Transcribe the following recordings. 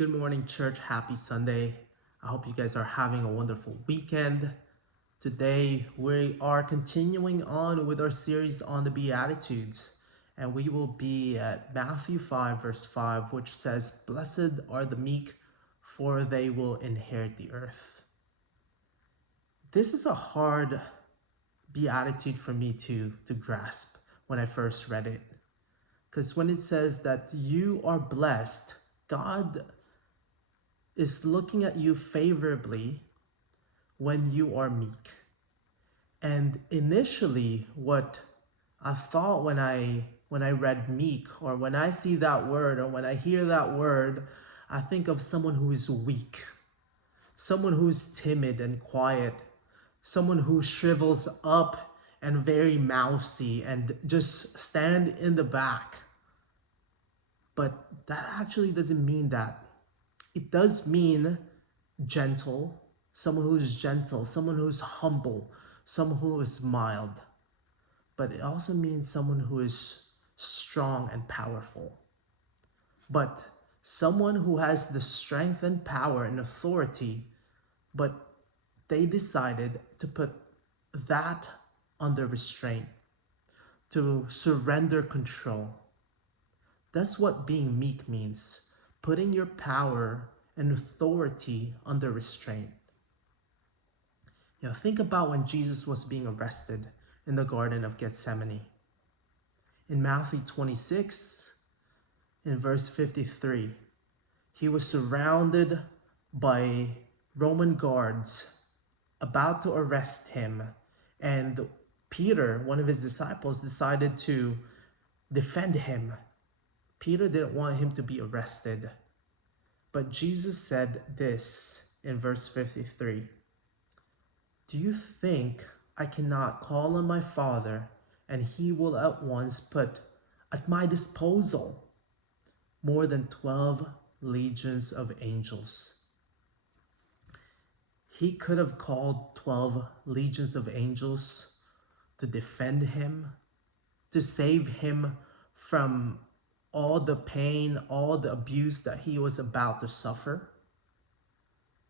Good morning, church. Happy Sunday. I hope you guys are having a wonderful weekend. Today, we are continuing on with our series on the Beatitudes, and we will be at Matthew 5, verse 5, which says, "Blessed are the meek, for they will inherit the earth." This is a hard beatitude for me to grasp when I first read it. Because when it says that you are blessed, God is looking at you favorably when you are meek. And initially, what I thought when I read meek, or when I see that word, or when I hear that word, I think of someone who is weak, someone who is timid and quiet, someone who shrivels up and very mousy and just stand in the back. But that actually doesn't mean that. It does mean gentle, someone who's gentle, someone who's humble, someone who is mild. But it also means someone who is strong and powerful. But someone who has the strength and power and authority, but they decided to put that under restraint, to surrender control. That's what being meek means, putting your power and authority under restraint. Think about when Jesus was being arrested in the Garden of Gethsemane. In Matthew 26, in verse 53, he was surrounded by Roman guards about to arrest him, and Peter, one of his disciples, decided to defend him. Peter didn't want him to be arrested, but Jesus said this in verse 53. "Do you think I cannot call on my Father, and he will at once put at my disposal more than 12 legions of angels?" He could have called 12 legions of angels to defend him, to save him from all the pain, all the abuse that he was about to suffer.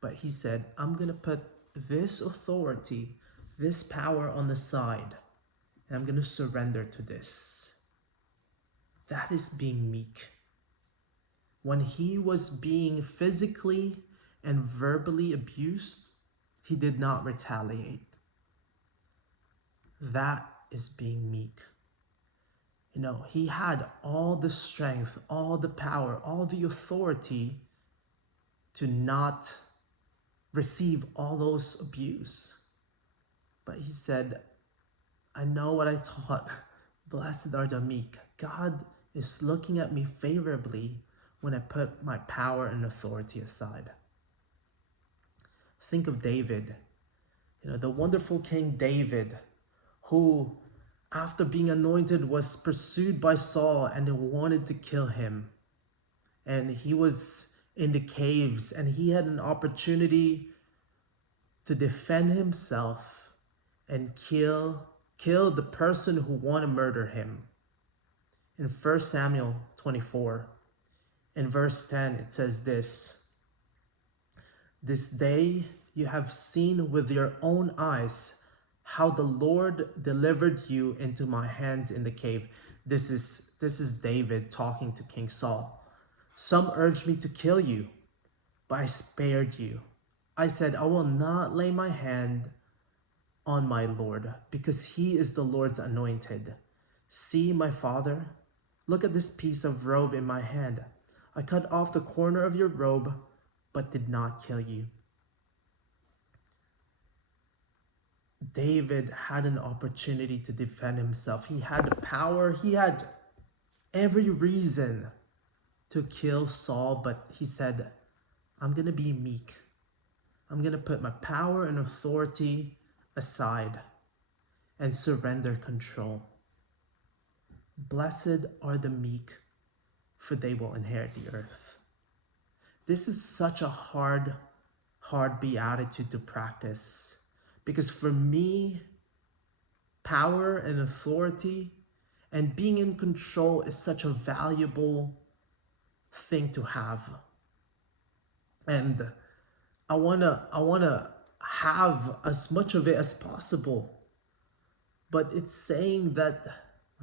But he said, "I'm going to put this authority, this power on the side, and I'm going to surrender to this." That is being meek. When he was being physically and verbally abused, he did not retaliate. That is being meek. He had all the strength, all the power, all the authority to not receive all those abuse. But he said, "I know what I taught. Blessed are the meek." God is looking at me favorably when I put my power and authority aside. Think of David, the wonderful King David, who, after being anointed, was pursued by Saul and wanted to kill him. And he was in the caves, and he had an opportunity to defend himself and kill the person who wanted to murder him. In 1 Samuel 24, in verse 10, it says this: "This day you have seen with your own eyes how the Lord delivered you into my hands in the cave." This is David talking to King Saul. "Some urged me to kill you, but I spared you. I said, I will not lay my hand on my Lord, because he is the Lord's anointed. See, my father, look at this piece of robe in my hand. I cut off the corner of your robe, but did not kill you." David had an opportunity to defend himself. He had the power. He had every reason to kill Saul, but he said, "I'm going to be meek. I'm going to put my power and authority aside and surrender control." Blessed are the meek, for they will inherit the earth. This is such a hard beatitude to practice, because for me, power and authority and being in control is such a valuable thing to have. And I wanna have as much of it as possible. But it's saying that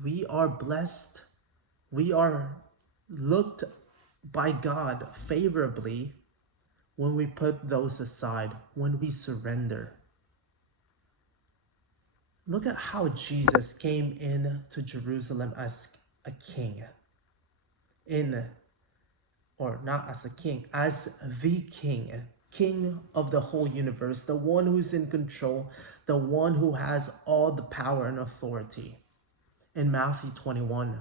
we are blessed, we are looked by God favorably when we put those aside, when we surrender. Look at how Jesus came in to Jerusalem as a king. In or not as a king, as the king, king of the whole universe, the one who's in control, the one who has all the power and authority. In Matthew 21,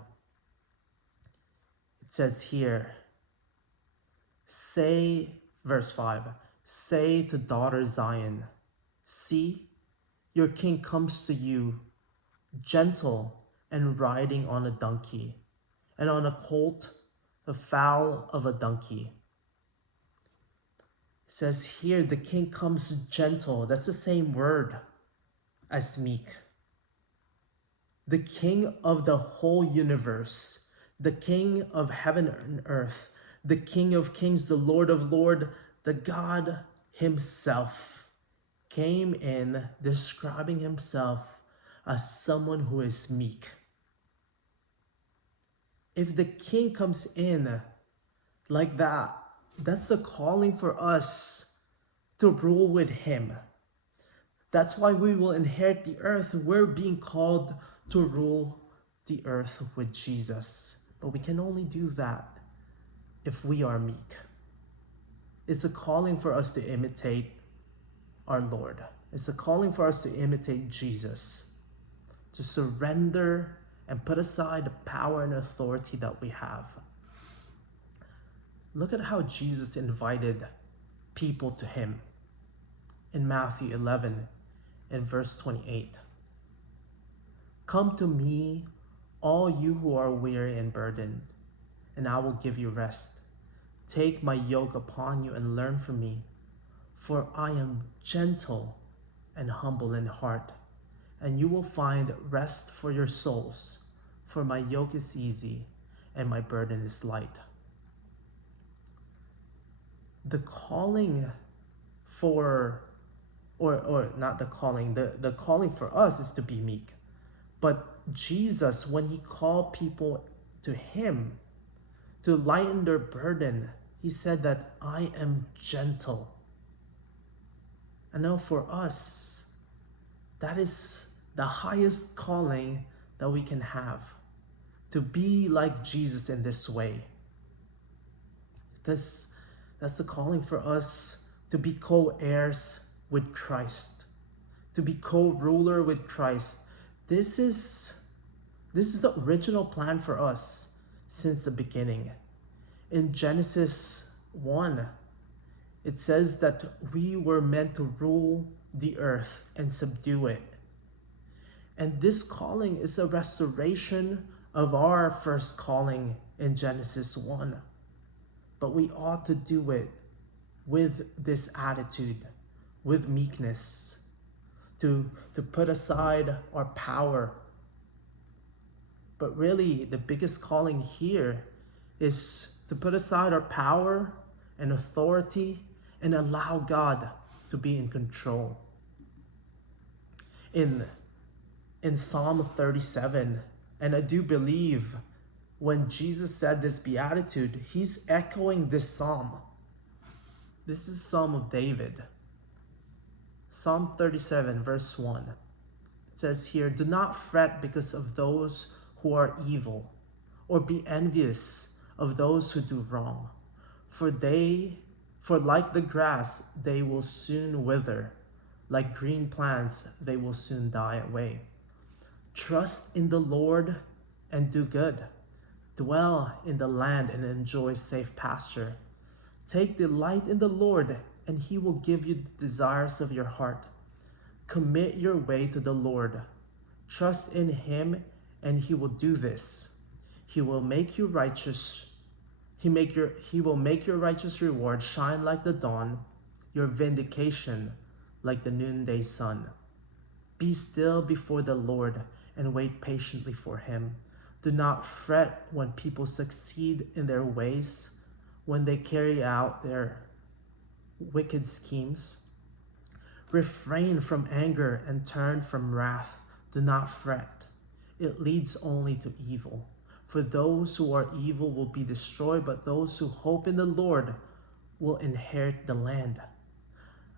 it says here, say, verse 5, say to daughter Zion, see, your king comes to you, gentle and riding on a donkey, and on a colt, the foal of a donkey. It says here the king comes gentle. That's the same word as meek. The king of the whole universe, the king of heaven and earth, the king of kings, the lord of lords, the God himself came in describing himself as someone who is meek. If the king comes in like that, that's the calling for us to rule with him. That's why we will inherit the earth. We're being called to rule the earth with Jesus. But we can only do that if we are meek. It's a calling for us to imitate our Lord. It's a calling for us to imitate Jesus, to surrender and put aside the power and authority that we have. Look at how Jesus invited people to him in Matthew 11 and verse 28. Come to me, all you who are weary and burdened, and I will give you rest. Take my yoke upon you and learn from me, for I am gentle and humble in heart, and you will find rest for your souls, for my yoke is easy and my burden is light. The calling for, or not the calling, the calling for us is to be meek. But Jesus, when he called people to him to lighten their burden, he said that I am gentle. And now for us, that is the highest calling that we can have, to be like Jesus in this way. Because that's the calling for us to be co-heirs with Christ, to be co-ruler with Christ. This is the original plan for us since the beginning. In Genesis 1, it says that we were meant to rule the earth and subdue it. And this calling is a restoration of our first calling in Genesis 1. But we ought to do it with this attitude, with meekness, to put aside our power. But really, the biggest calling here is to put aside our power and authority and allow God to be in control. In Psalm 37, and I do believe when Jesus said this beatitude, he's echoing this psalm. This is Psalm of David. Psalm 37, verse 1. It says here, do not fret because of those who are evil, or be envious of those who do wrong. For like the grass, they will soon wither. Like green plants, they will soon die away. Trust in the Lord and do good. Dwell in the land and enjoy safe pasture. Take delight in the Lord, and he will give you the desires of your heart. Commit your way to the Lord. Trust in him, and he will do this. He will make you righteous. He will make your righteous reward shine like the dawn, your vindication like the noonday sun. Be still before the Lord and wait patiently for him. Do not fret when people succeed in their ways, when they carry out their wicked schemes. Refrain from anger and turn from wrath. Do not fret. It leads only to evil. For those who are evil will be destroyed, but those who hope in the Lord will inherit the land.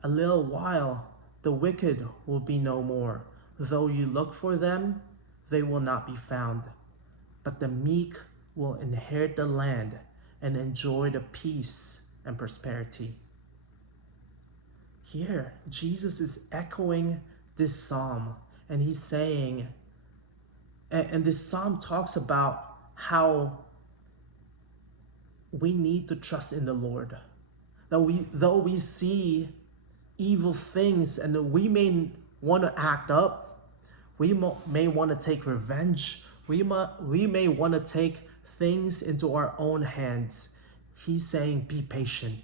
A little while, the wicked will be no more. Though you look for them, they will not be found. But the meek will inherit the land and enjoy the peace and prosperity. Here, Jesus is echoing this psalm, and he's saying, and this psalm talks about how we need to trust in the Lord. That though we see evil things and we may want to act up, we may want to take revenge, we may want to take things into our own hands. He's saying, be patient.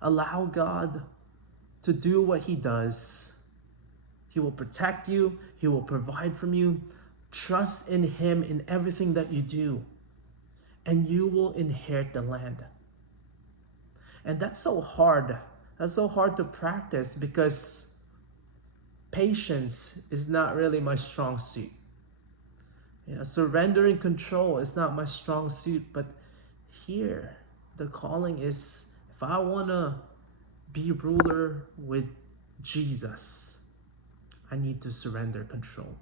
Allow God to do what he does. He will protect you. He will provide from you. Trust in him in everything that you do, and you will inherit the land. And that's so hard. That's so hard to practice because patience is not really my strong suit. Surrendering control is not my strong suit, but here the calling is, if I want to be ruler with Jesus, I need to surrender control.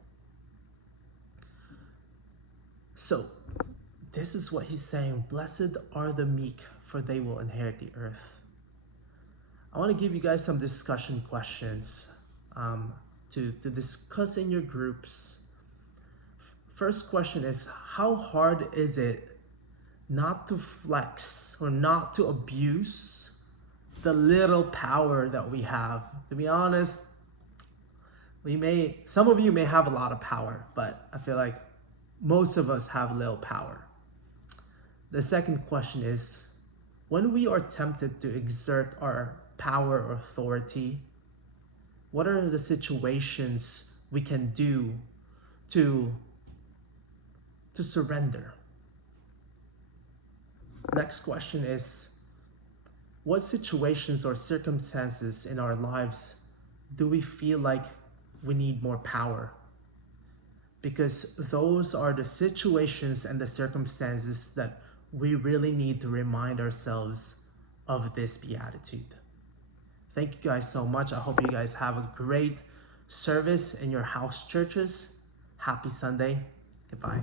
So this is what he's saying. Blessed are the meek, for they will inherit the earth. I want to give you guys some discussion questions to discuss in your groups. First question is, how hard is it not to flex or not to abuse the little power that we have? To be honest, some of you may have a lot of power, but I feel like most of us have little power. The second question is, when we are tempted to exert our power or authority, what are the situations we can do to surrender? Next question is, what situations or circumstances in our lives do we feel like we need more power? Because those are the situations and the circumstances that we really need to remind ourselves of this beatitude. Thank you guys so much. I hope you guys have a great service in your house churches. Happy Sunday. Goodbye.